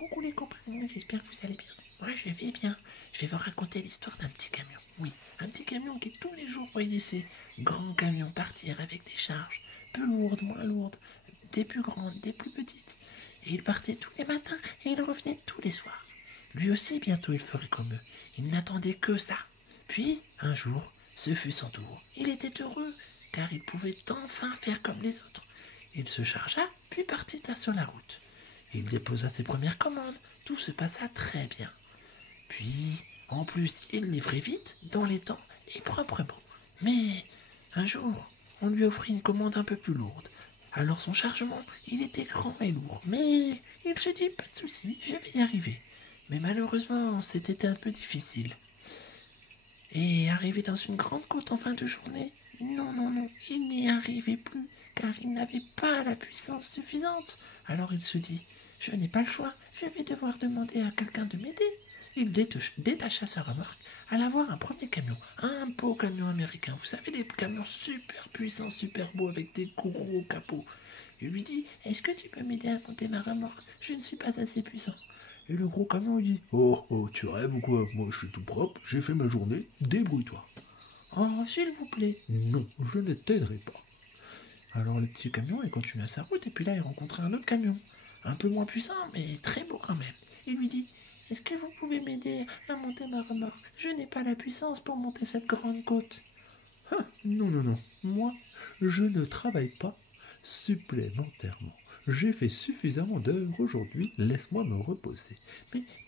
Coucou les compagnons, j'espère que vous allez bien. Moi je vais bien. Je vais vous raconter l'histoire d'un petit camion. Oui, un petit camion qui tous les jours voyait ses grands camions partir avec des charges, peu lourdes, moins lourdes, des plus grandes, des plus petites. Et il partait tous les matins et il revenait tous les soirs. Lui aussi bientôt il ferait comme eux. Il n'attendait que ça. Puis, un jour, ce fut son tour. Il était heureux, car il pouvait enfin faire comme les autres. Il se chargea, puis partit sur la route. Il déposa ses premières commandes. Tout se passa très bien. Puis, en plus, il livrait vite, dans les temps et proprement. Mais, un jour, on lui offrit une commande un peu plus lourde. Alors son chargement, il était grand et lourd. Mais, il se dit, pas de souci, je vais y arriver. Mais malheureusement, c'était un peu difficile. Et arrivé dans une grande côte en fin de journée, non, il n'y arrivait plus, car il n'avait pas la puissance suffisante. Alors il se dit, je n'ai pas le choix, je vais devoir demander à quelqu'un de m'aider. Il détacha sa remorque, alla voir un premier camion, un beau camion américain. Vous savez, des camions super puissants, super beaux, avec des gros capots. Il lui dit, est-ce que tu peux m'aider à monter ma remorque? Je ne suis pas assez puissant. Et le gros camion il dit, Oh, tu rêves ou quoi? Moi, je suis tout propre, j'ai fait ma journée, débrouille-toi. oh, s'il vous plaît. Non, je ne t'aiderai pas. Alors le petit camion, il continue à sa route, et puis là, il rencontre un autre camion, un peu moins puissant, mais très beau quand même. Il lui dit, est-ce que vous pouvez m'aider à monter ma remorque? Je n'ai pas la puissance pour monter cette grande côte. Non, moi, je ne travaille pas supplémentairement. J'ai fait suffisamment d'heures aujourd'hui, laisse-moi me reposer.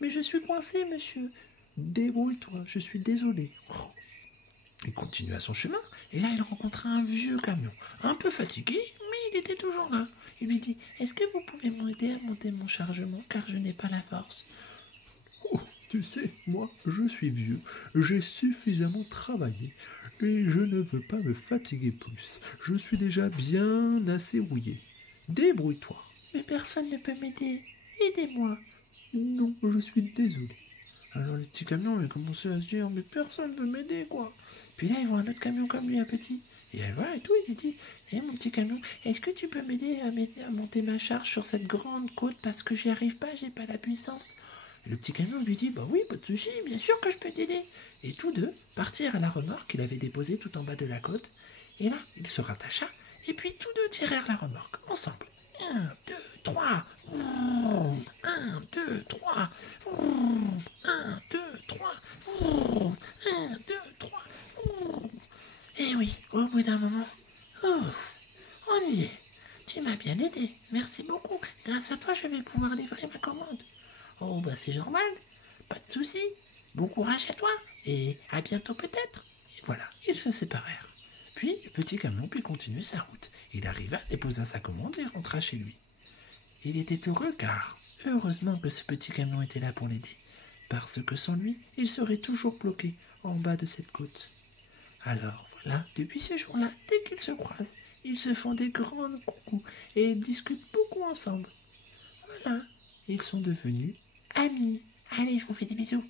Mais je suis coincé, monsieur. Débrouille-toi, je suis désolé. Il continua son chemin, et là il rencontra un vieux camion, un peu fatigué, mais il était toujours là. Il lui dit, est-ce que vous pouvez m'aider à monter mon chargement, car je n'ai pas la force? Oh, tu sais, moi, je suis vieux, j'ai suffisamment travaillé, et je ne veux pas me fatiguer plus. Je suis déjà bien assez rouillé. Débrouille-toi. Mais personne ne peut m'aider. Aidez-moi. Non, je suis désolé. Alors le petit camion il commençait à se dire, mais personne ne veut m'aider, quoi. Puis là, il voit un autre camion comme lui, un petit. Et elle voit et tout, il lui dit, hé mon petit camion, est-ce que tu peux m'aider à monter ma charge sur cette grande côte parce que j'y arrive pas, j'ai pas la puissance? Et le petit camion lui dit, bah oui, pas de souci, bien sûr que je peux t'aider. Et tous deux partirent à la remorque qu'il avait déposée tout en bas de la côte. Et là, il se rattacha, et puis tous deux tirèrent la remorque, ensemble. 1, 2, 3. 1, 2, 3. 1, 2, 3. 1, 2, 3. Et oui, au bout d'un moment, ouf, on y est. Tu m'as bien aidé, merci beaucoup. Grâce à toi, je vais pouvoir livrer ma commande. Oh, bah c'est normal, pas de souci. Bon courage à toi, et à bientôt peut-être. Et voilà, ils se séparèrent. Puis le petit camion put continuer sa route. Il arriva, déposa sa commande et rentra chez lui. Il était heureux car, heureusement que ce petit camion était là pour l'aider, parce que sans lui, il serait toujours bloqué en bas de cette côte. Alors voilà, depuis ce jour-là, dès qu'ils se croisent, ils se font des grandes coucous et ils discutent beaucoup ensemble. Voilà, ils sont devenus amis. Allez, je vous fais des bisous.